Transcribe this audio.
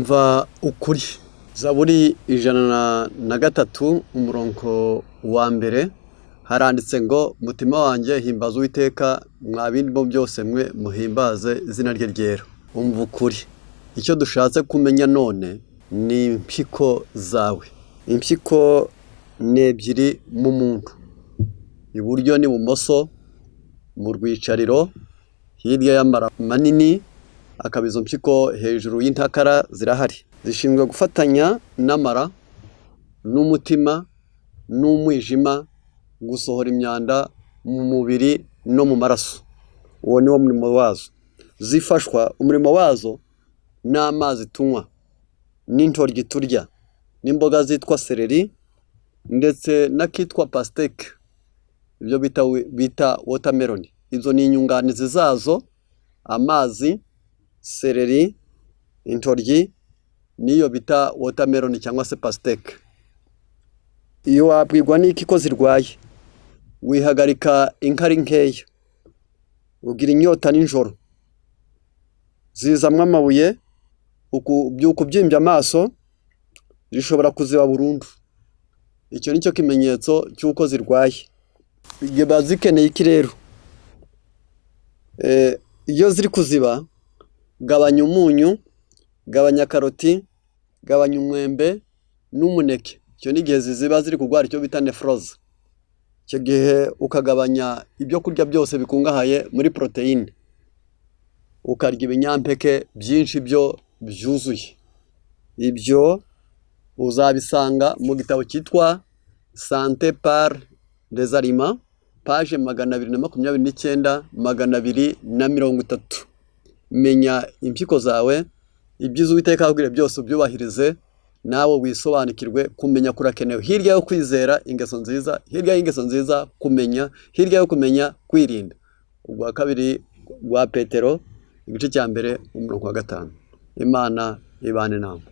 umva ukuri. Zaburi na gatatu umurongo wa mbere haranditse ngo mutima wanjye himbaza Uwiteka, mwa bindimo byose mwe muhimbaze izina rye ryera. Umva ukuri. Icyo dushatse kumenya none ni impyiko zawe. Impyiko ni ebyiri mu muntu, iburyo n'ibumoso, mu rwicariro hirya y'amara manini, akaba izo mpyiko hejuru y'intakara zirahari, zishinzwe gufatanya n'amara n'umutima n'umwijima gusohora imyanda mu mubiri no mu maraso. Uwo niwo murimo wazo. Zifashwa umurimo wazo n'amazi tunywa n'intoryi turya n'imboga zitwa seleri ndetse n'akitwa pasteke, ibyo bita watermelon. Izo ni inyunganizi zazo: amazi, seleri, intoryi niyo bita watermelon cyangwa se pasteke. Iyo wabwirwa n'iki ko zirwaye, wihagarika inkari nkeya, ugira inyota nijoro, zizamwa amabuye, byuka ubyimbye amaso, zishobora kuziba burundu. Icyo nicyo kimenyetso cy'uko zirwaye. Ziba zikeneye iki rero? Iyo ziri kuziba, gabanya umunyu, gabanya karoti, gabanya umwembe n'umuneke. Icyo ni igihe ziba ziri kurwara icyo bita nephrose. Icyo gihe ukagabanya ibyo kurya byose bikungahaye muri poroteyine, ukarya ibinyampeke byinshi byo byuzuye. Ibyo uzabisanga mu gitabo cyitwa Santé par les aliments, page 229 230. Menya impyiko zawe, ibyiza Uwiteka akubwira byose ubyubahirize, nawe wisobanukirwe. Kumenya kurakenewe. Hirya yo kwizera ingeso nziza, hirya y'ingeso nziza kumenya, hirya yo kumenya kwirinda. Ubwa kabiri rwa Petero igice cya mbere umurongo wa 5. Imana ibane namwe.